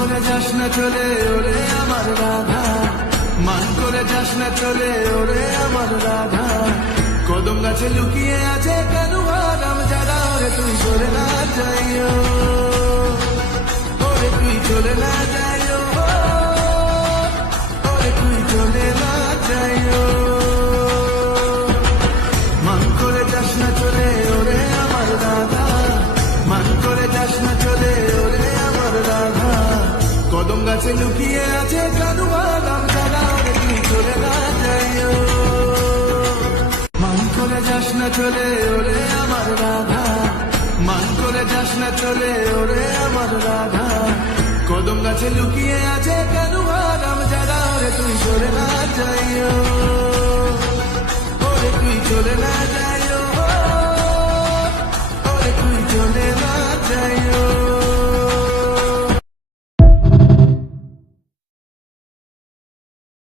করে যাস না চলে ওরে আমার রাধা, মান করে যাস না চলে ওরে আমার রাধা। কদম গাছে লুকিয়ে আছে কেন আরাম জাগা, ওরে তুই চলে না যাইও, ওরে তুই চলে না যাইও, ওরে তুই চলে না যাইও। মান করে যাস না চলে ওরে আমার রাধা, মান করে যাস না চলে ওরে আমার রাধা। কদম গাছে লুকিয়ে আছে কানু আরাম জাগা, ওরে তুই চলে না যাইও। মান করে যাস না চলে ওরে আমার রাধা, মান করে যাস না চলে ওরে আমার রাধা। কদম গাছে লুকিয়ে আছে